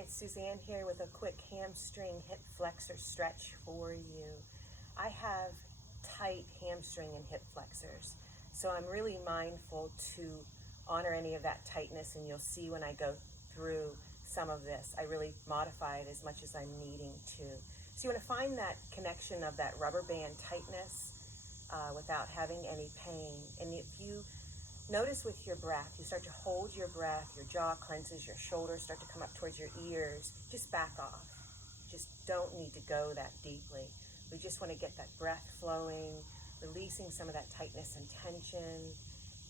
it's Suzanne here with a quick hamstring hip flexor stretch for you. I have tight hamstring and hip flexors, so I'm really mindful to honor any of that tightness, and you'll see when I go through some of this, I really modify it as much as I'm needing to. So you want to find that connection of that rubber band tightness without having any pain. And if you notice with your breath, you start to hold your breath, your jaw clenches, your shoulders start to come up towards your ears, just back off. Just don't need to go that deeply. We just want to get that breath flowing, releasing some of that tightness and tension,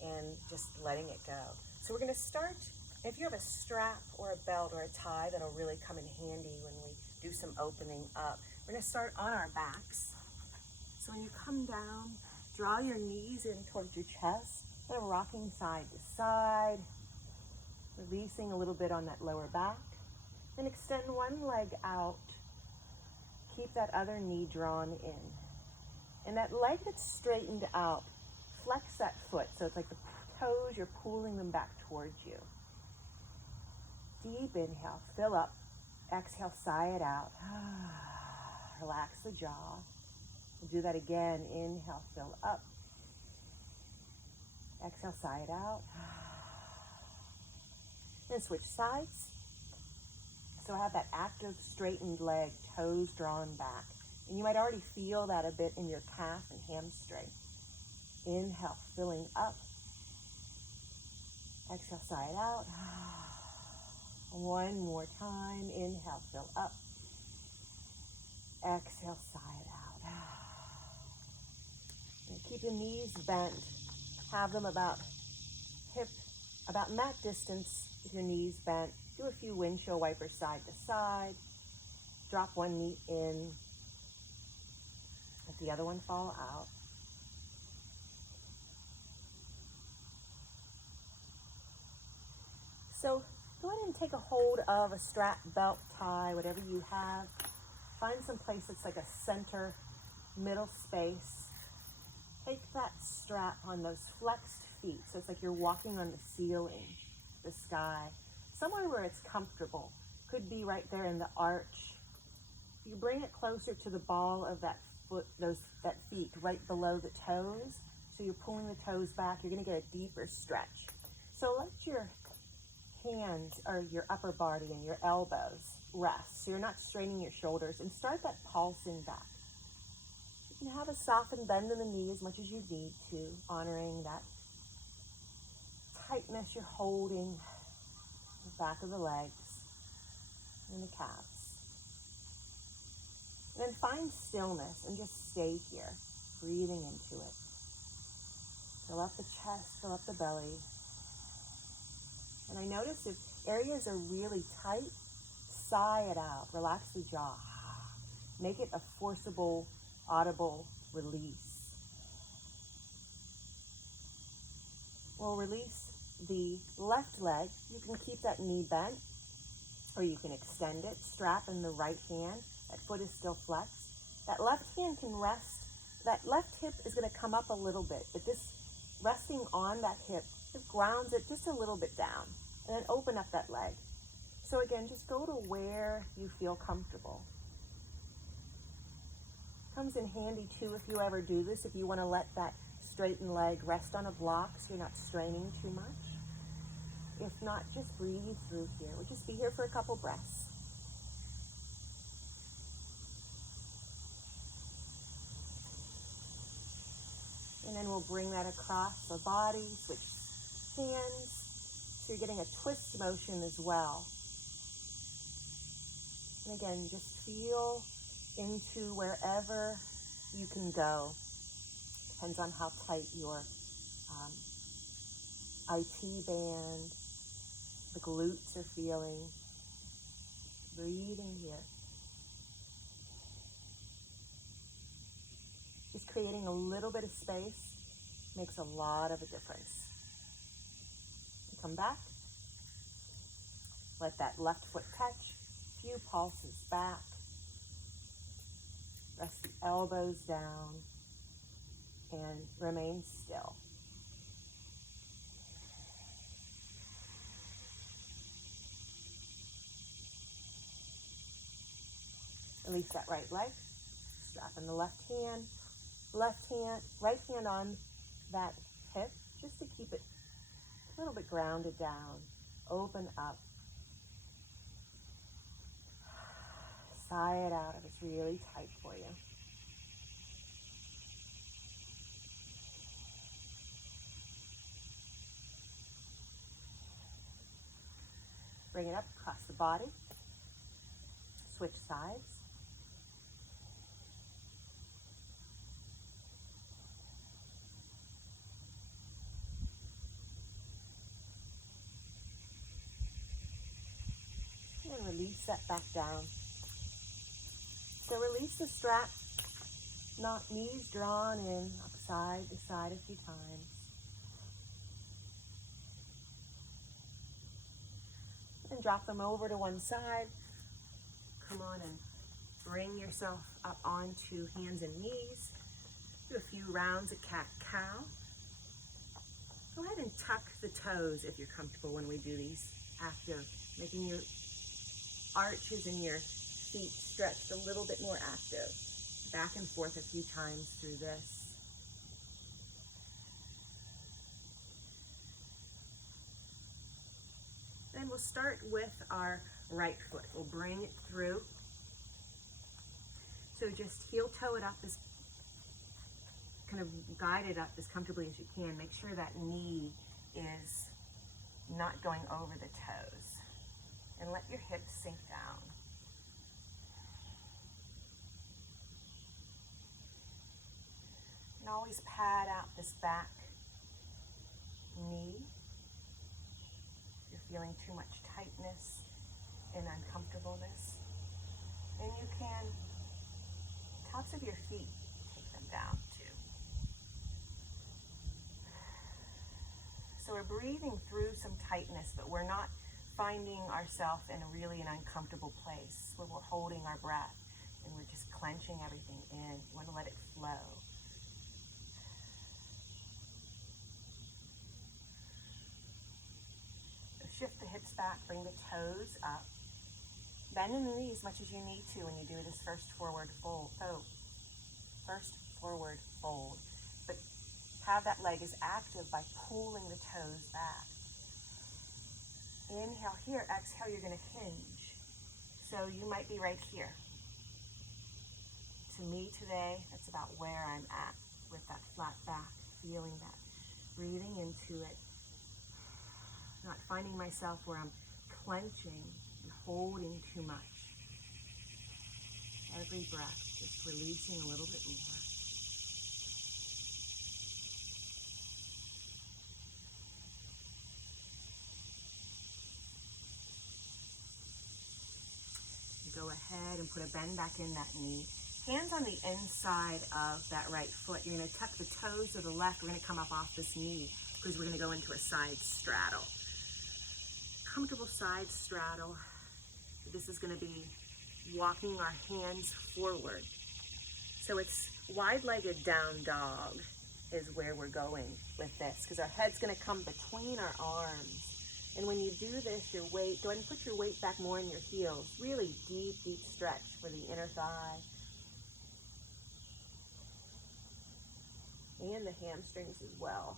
and just letting it go. So we're going to start, if you have a strap or a belt or a tie, that'll really come in handy when we do some opening up. We're going to start on our backs. So when you come down, draw your knees in towards your chest, kind of rocking side to side, releasing a little bit on that lower back. Then extend one leg out. Keep that other knee drawn in. And that leg that's straightened out, flex that foot. So it's like the toes, you're pulling them back towards you. Deep inhale, fill up. Exhale, sigh it out. Relax the jaw. We'll do that again. Inhale, fill up. Exhale, sigh it out. Then switch sides. So have that active straightened leg, toes drawn back. And you might already feel that a bit in your calf and hamstring. Inhale, filling up. Exhale, sigh it out. One more time. Inhale, fill up. Exhale, sigh it out. And keep your knees bent. Have them about mat distance with your knees bent. Do a few windshield wipers side to side. Drop one knee in. Let the other one fall out. So go ahead and take a hold of a strap, belt, tie, whatever you have. Find some place that's like a center, middle space. Take that strap on those flexed feet. So it's like you're walking on the ceiling, the sky. Somewhere where it's comfortable. Could be right there in the arch. You bring it closer to the ball of that foot, that feet, right below the toes. So you're pulling the toes back. You're going to get a deeper stretch. So let your hands or your upper body and your elbows rest. So you're not straining your shoulders, and start that pulsing back. You can have a softened bend in the knee as much as you need to, honoring that tightness you're holding the back of the legs and the calves. And then find stillness and just stay here, breathing into it. Fill up the chest, fill up the belly. And I notice if areas are really tight, sigh it out. Relax the jaw. Make it a forcible, audible release. We'll release the left leg. You can keep that knee bent, or you can extend it. Strap in the right hand. That foot is still flexed. That left hand can rest. That left hip is going to come up a little bit, but this resting on that hip, it grounds it just a little bit down. And then open up that leg. So again, just go to where you feel comfortable. Comes in handy too if you ever do this, if you want to let that straightened leg rest on a block so you're not straining too much. If not, just breathe through here. We'll just be here for a couple breaths. And then we'll bring that across the body, switch hands. So you're getting a twist motion as well. And again, just feel into wherever you can go. Depends on how tight your IT band, the glutes are feeling. Breathing here. Just creating a little bit of space makes a lot of a difference. Come back. Let that left foot catch. A few pulses back. Rest the elbows down and remain still. Release that right leg. Strap in the left hand, right hand on that hip, just to keep it a little bit grounded down. Open up. Sigh it out if it's really tight for you. Bring it up across the body. Switch sides. And release that back down. So release the strap, not knees drawn in, up side to side a few times. And drop them over to one side. Come on and bring yourself up onto hands and knees. Do a few rounds of cat-cow. Go ahead and tuck the toes if you're comfortable when we do these active, making your arches and your feet stretched a little bit more active. Back and forth a few times through this. Then we'll start with our right foot. We'll bring it through. So just heel toe it up, as kind of guide it up as comfortably as you can. Make sure that knee is not going over the toes. And let your hips sink down. And always pad out this back knee. If you're feeling too much tightness and uncomfortableness. And you can, tops of your feet, take them down too. So we're breathing through some tightness, but we're not finding ourselves in an uncomfortable place where we're holding our breath and we're just clenching everything in. We want to let it flow. So shift the hips back, bring the toes up. Bend in the knees as much as you need to when you do this first forward fold. But have that leg as active by pulling the toes back. Inhale here, exhale, you're going to hinge. So you might be right here. To me today, that's about where I'm at with that flat back, feeling that, breathing into it. Not finding myself where I'm clenching and holding too much. Every breath, just releasing a little bit more. Go ahead and put a bend back in that knee. Hands on the inside of that right foot. You're going to tuck the toes to the left. We're going to come up off this knee because we're going to go into a side straddle. Comfortable side straddle. This is going to be walking our hands forward. So it's wide-legged down dog is where we're going with this, because our head's going to come between our arms. And when you do this, your weight, go ahead and put your weight back more in your heels. Really deep, deep stretch for the inner thigh. And the hamstrings as well.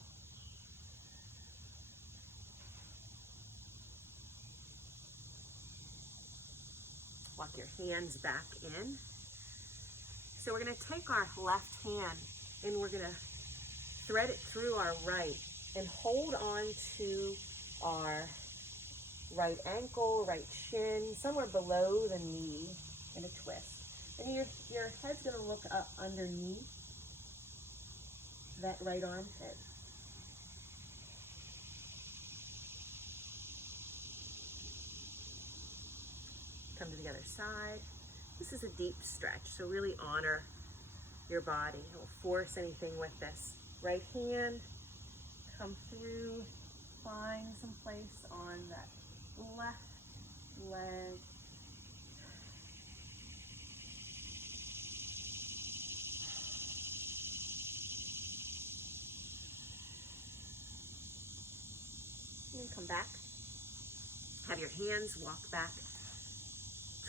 Walk your hands back in. So we're going to take our left hand and we're going to thread it through our right and hold on to our right ankle, right shin, somewhere below the knee in a twist. And your head's going to look up underneath that right armpit. Come to the other side. This is a deep stretch, so really honor your body. Don't force anything with this. Right hand, come through, find some place on that left leg. And come back. Have your hands walk back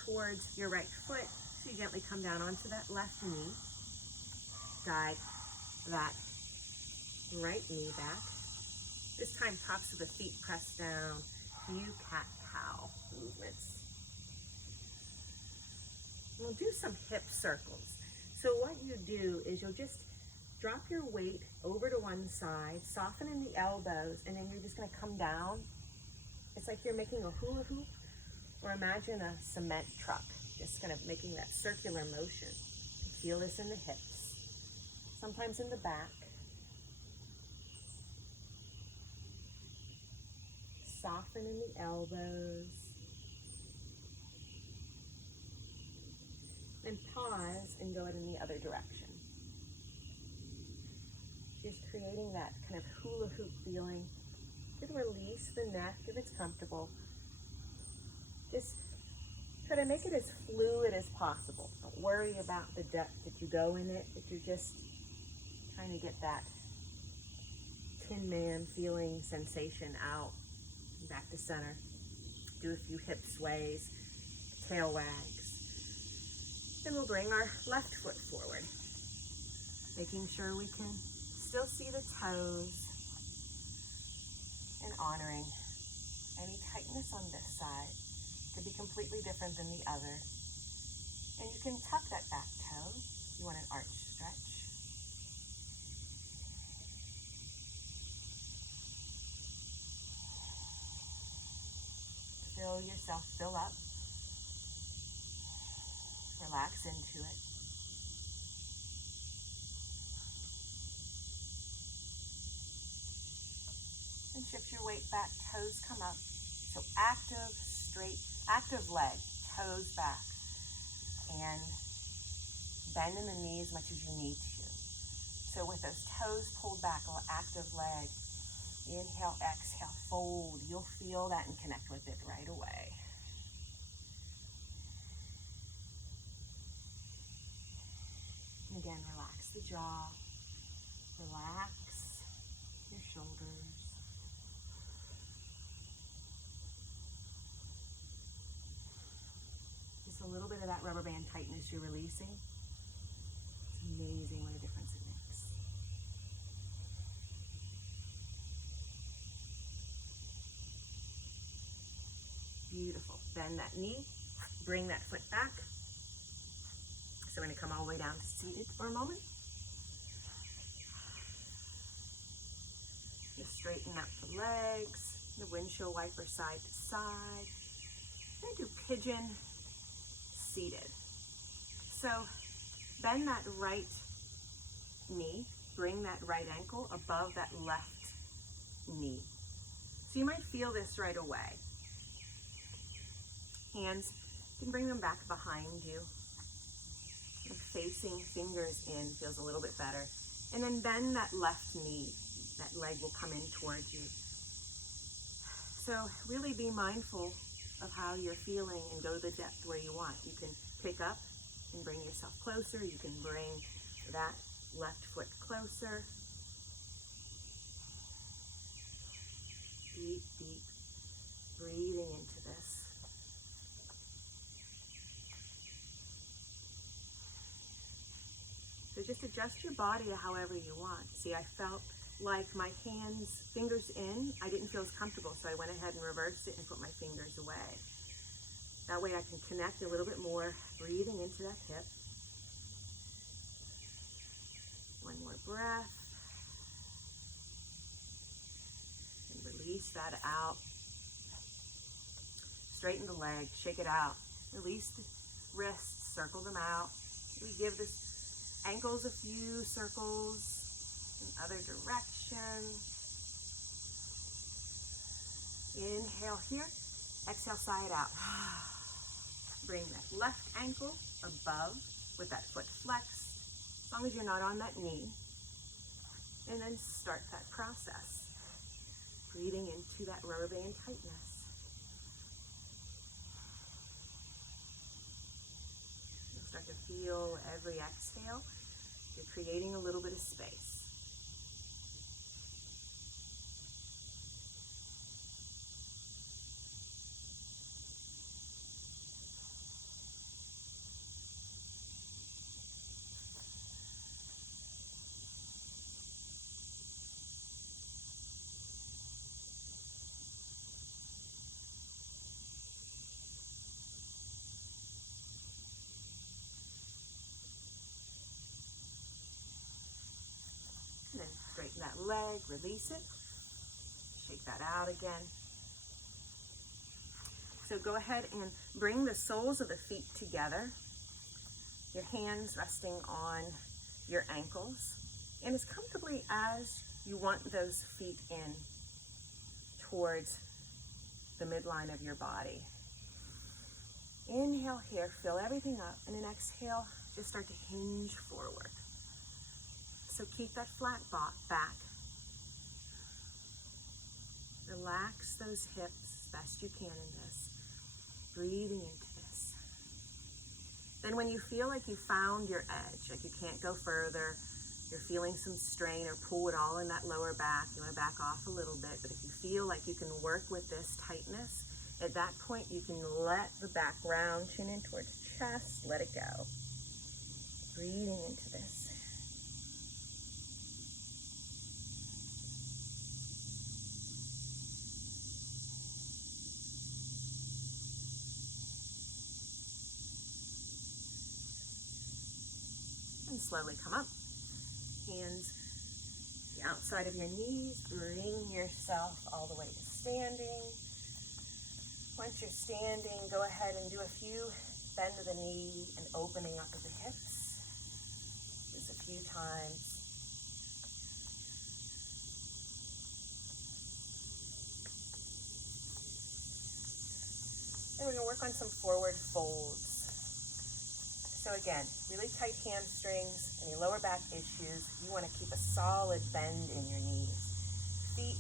towards your right foot. So you gently come down onto that left knee, guide that right knee back. This time tops of the feet press down, few cat-cow movements. We'll do some hip circles. So what you do is you'll just drop your weight over to one side, soften in the elbows, and then you're just gonna come down. It's like you're making a hula hoop, or imagine a cement truck, just kind of making that circular motion. Feel this in the hips, sometimes in the back. Soften in the elbows. And pause and go in the other direction. Just creating that kind of hula hoop feeling. You can release the neck if it's comfortable. Just try to make it as fluid as possible. Don't worry about the depth that you go in it, but you're just trying to get that Tin Man feeling sensation out. Back to center. Do a few hip sways, tail wags. Then we'll bring our left foot forward, making sure we can still see the toes and honoring any tightness on this side. Could be completely different than the other. And you can tuck that back toe. You want an arch stretch. Feel yourself fill up. Relax into it. And shift your weight back, toes come up. So active, straight, active leg, toes back. And bend in the knee as much as you need to. So with those toes pulled back, or active leg, inhale, exhale, fold. You'll feel that and connect with it right away. And again, relax the jaw. Relax your shoulders. Just a little bit of that rubber band tightness you're releasing. It's amazing what a difference it makes. Beautiful. Bend that knee, bring that foot back. So we're going to come all the way down to seated for a moment. Just straighten out the legs, the windshield wiper side to side. We're going to do pigeon seated. So bend that right knee, bring that right ankle above that left knee. So you might feel this right away. Hands, you can bring them back behind you. Facing fingers in feels a little bit better. And then bend that left knee. That leg will come in towards you. So really be mindful of how you're feeling and go the depth where you want. You can pick up and bring yourself closer. You can bring that left foot closer. Deep, deep breathing into this. So just adjust your body to however you want. See, I felt like my hands, fingers in, I didn't feel as comfortable, so I went ahead and reversed it and put my fingers away. That way I can connect a little bit more, breathing into that hip. One more breath. And release that out. Straighten the leg, shake it out. Release the wrists, circle them out. We give the ankles a few circles in other direction. Inhale here, exhale side out. Bring that left ankle above with that foot flexed, as long as you're not on that knee. And then start that process. Breathing into that rubber band tightness. You'll start to feel every exhale. You're creating a little bit of space. leg, release it. Shake that out again. So go ahead and bring the soles of the feet together. Your hands resting on your ankles. And as comfortably as you want those feet in towards the midline of your body. Inhale here, fill everything up, and then exhale, just start to hinge forward. So keep that flat back. Relax those hips as best you can in this. Breathing into this. Then when you feel like you found your edge, like you can't go further, you're feeling some strain or pull at all in that lower back, you want to back off a little bit, but if you feel like you can work with this tightness, at that point you can let the back round, chin in towards chest, let it go. Breathing into this. And slowly come up. Hands to the outside of your knees. Bring yourself all the way to standing. Once you're standing, go ahead and do a few bend of the knee and opening up of the hips. Just a few times. And we're going to work on some forward folds. So again, really tight hamstrings, any lower back issues, you want to keep a solid bend in your knees. Feet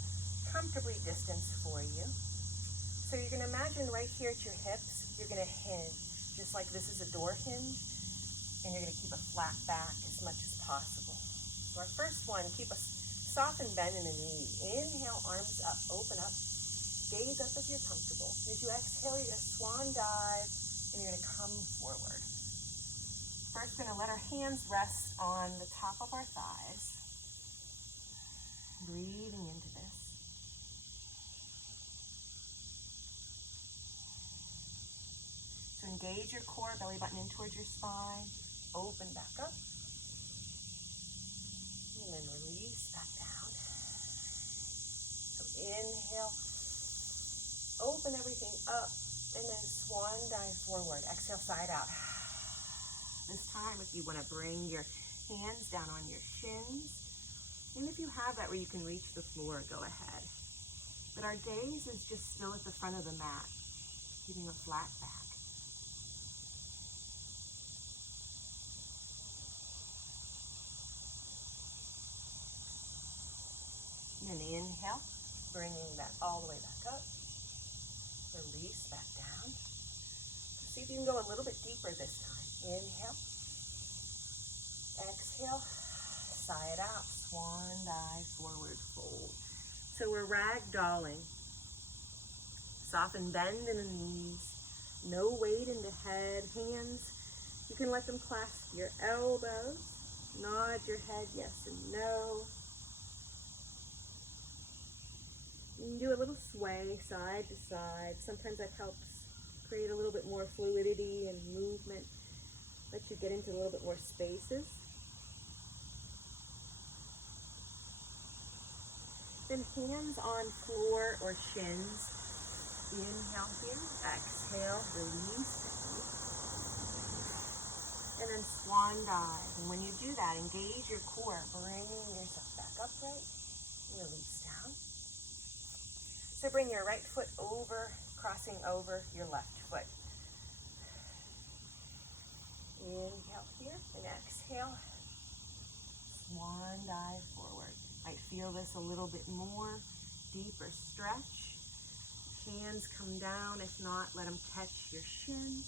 comfortably distanced for you. So you're going to imagine right here at your hips, you're going to hinge, just like this is a door hinge, and you're going to keep a flat back as much as possible. So our first one, keep a soft and bend in the knee. Inhale, arms up, open up, gaze up if you're comfortable. As you exhale, you're going to swan dive, and you're going to come forward. First, we're going to let our hands rest on the top of our thighs. Breathing into this. So engage your core, belly button in towards your spine. Open back up. And then release back down. So inhale. Open everything up. And then swan dive forward. Exhale, side out. This time, if you want to bring your hands down on your shins, and if you have that where you can reach the floor, go ahead. But our gaze is just still at the front of the mat, keeping a flat back. And then inhale, bringing that all the way back up. Release back down. See if you can go a little bit deeper this time. Inhale, exhale, side out, swan dive, forward fold. So we're ragdolling. Soften bend in the knees, no weight in the head, hands, you can let them clasp your elbows, nod your head yes and no. You can do a little sway side to side. Sometimes that helps create a little bit more fluidity and movement. Let you get into a little bit more spaces. Then hands on floor or shins. Inhale here, exhale, release down. And then swan dive. And when you do that, engage your core, bringing yourself back upright, release down. So bring your right foot over, crossing over your left foot. Inhale here and exhale. Swan dive forward. Might feel this a little bit more. Deeper stretch. Hands come down. If not, let them catch your shin.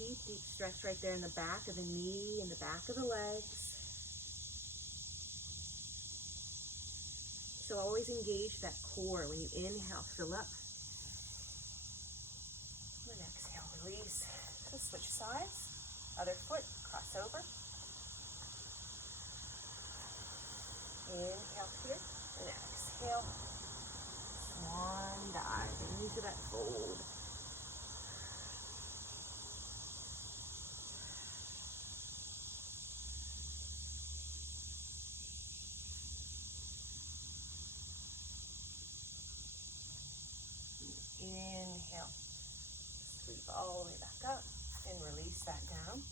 Deep, deep stretch right there in the back of the knee and the back of the legs. So always engage that core. When you inhale, fill up. And exhale, release. So switch sides. Other foot, cross over. Inhale here and exhale. Swan dive into that fold. Sweep all the way back up and release that down.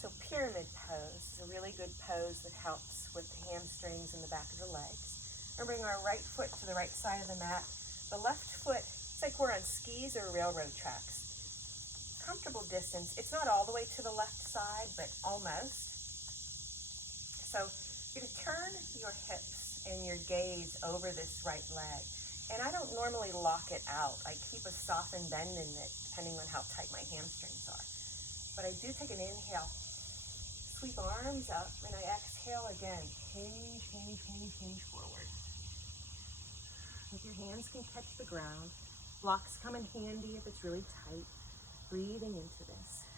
So pyramid pose is a really good pose that helps with the hamstrings and the back of the legs. We're bringing our right foot to the right side of the mat. The left foot, it's like we're on skis or railroad tracks. Comfortable distance. It's not all the way to the left side, but almost. So you're going to turn your hips and your gaze over this right leg. And I don't normally lock it out. I keep a softened bend in it, depending on how tight my hamstrings are. But I do take an inhale, sweep arms up, and I exhale again. Hinge, hinge, hinge, hinge forward. If your hands can catch the ground, blocks come in handy if it's really tight. Breathing into this.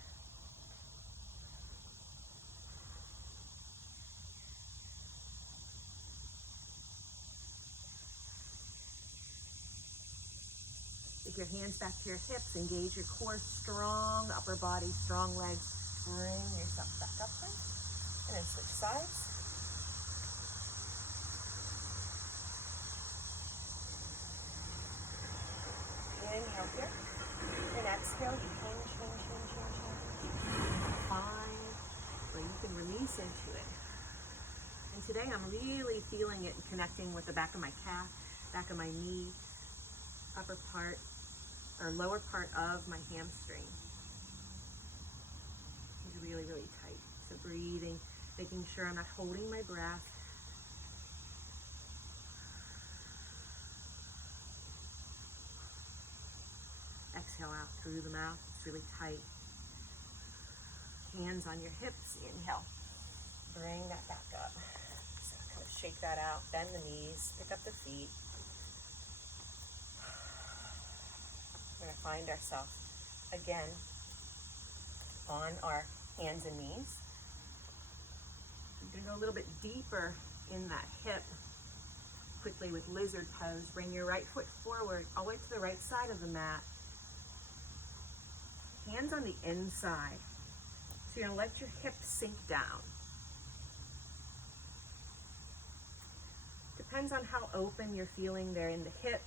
Take your hands back to your hips, engage your core, strong upper body, strong legs. Bring yourself back up there, and then switch sides. Inhale here, and exhale, you hinge, hinge, hinge, hinge, hinge. Find where you can release into it. And today I'm really feeling it and connecting with the back of my calf, back of my knee, upper part, or lower part of my hamstring. It's really, really tight. So breathing, making sure I'm not holding my breath. Exhale out through the mouth. It's really tight. Hands on your hips. Inhale. Bring that back up. So kind of shake that out. Bend the knees. Pick up the feet. We're going to find ourselves again on our hands and knees. We're going to go a little bit deeper in that hip. Quickly with lizard pose. Bring your right foot forward all the way to the right side of the mat. Hands on the inside. So you're going to let your hips sink down. Depends on how open you're feeling there in the hip.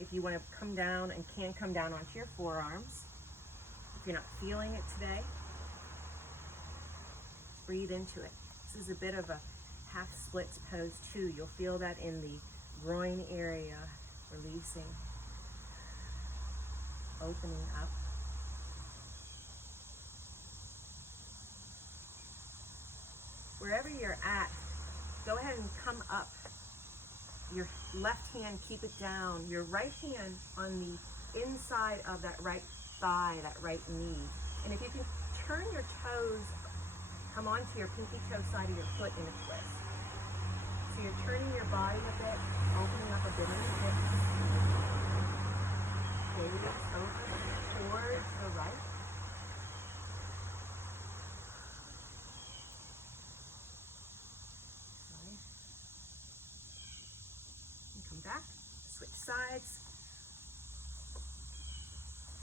If you want to come down and can come down onto your forearms. If you're not feeling it today, breathe into it. This is a bit of a half splits pose too. You'll feel that in the groin area, releasing, opening up. Wherever you're at, go ahead and come up. Your left hand, keep it down. Your right hand on the inside of that right thigh, that right knee. And if you can turn your toes, come onto your pinky toe side of your foot in a twist. So you're turning your body a bit, opening up a bit in the hips. Gaze over towards the right. Back, switch sides.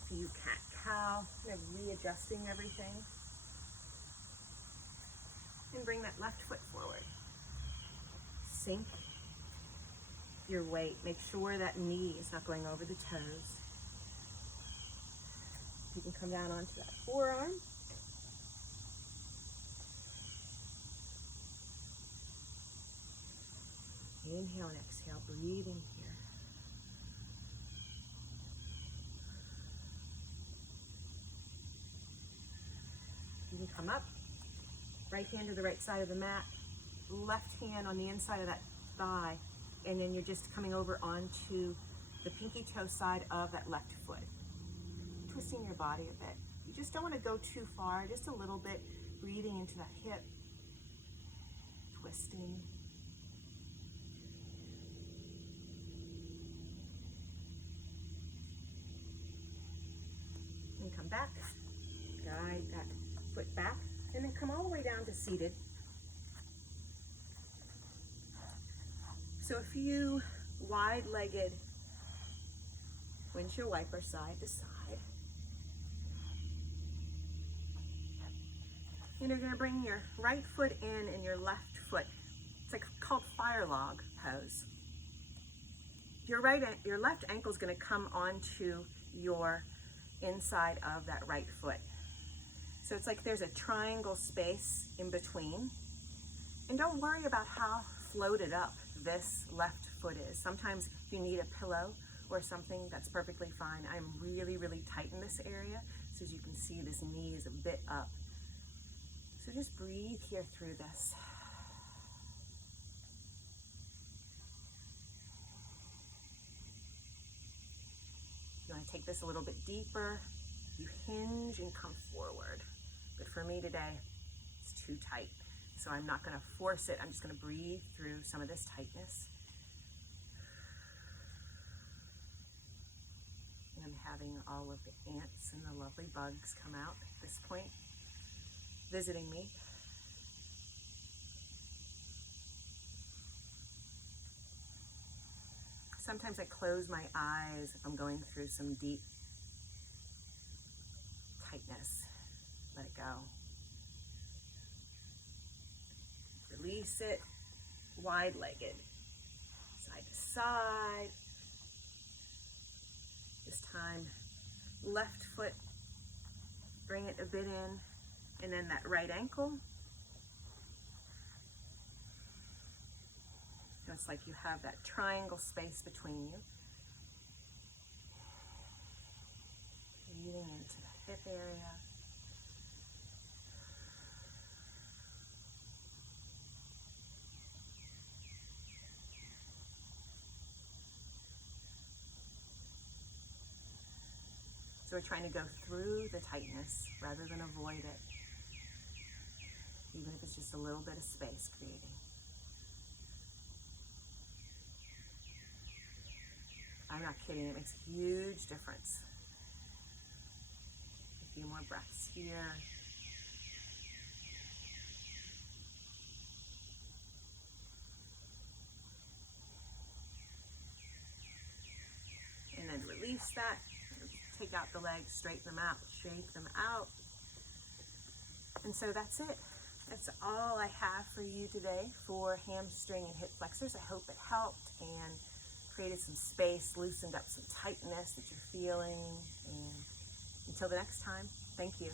If you cat-cow, kind of readjusting everything. And bring that left foot forward. Sink your weight. Make sure that knee is not going over the toes. You can come down onto that forearm. Inhale and exhale, breathing here. You can come up, right hand to the right side of the mat, left hand on the inside of that thigh, and then you're just coming over onto the pinky toe side of that left foot. Twisting your body a bit. You just don't want to go too far, just a little bit, breathing into that hip, twisting. And come back, guide that foot back, and then come all the way down to seated. So a few wide-legged windshield wiper side to side. And you're going to bring your right foot in and your left foot. It's like called fire log pose. Your left ankle is going to come onto your inside of that right foot. So it's like there's a triangle space in between. And don't worry about how floated up this left foot is. Sometimes if you need a pillow or something, that's perfectly fine. I'm really, really tight in this area. So as you can see, this knee is a bit up. So just breathe here through this. You want to take this a little bit deeper. You hinge and come forward. But for me today, it's too tight. So I'm not going to force it. I'm just going to breathe through some of this tightness. And I'm having all of the ants and the lovely bugs come out at this point, visiting me. Sometimes I close my eyes if I'm going through some deep tightness. Let it go. Release it, wide-legged, side to side. This time, left foot, bring it a bit in, and then that right ankle. And it's like you have that triangle space between you. Breathing into the hip area. So we're trying to go through the tightness rather than avoid it, even if it's just a little bit of space creating. I'm not kidding, it makes a huge difference. A few more breaths here. And then release that. Take out the legs, straighten them out, shake them out. And so that's it. That's all I have for you today for hamstring and hip flexors. I hope it helped and created some space, loosened up some tightness that you're feeling. And until the next time, thank you.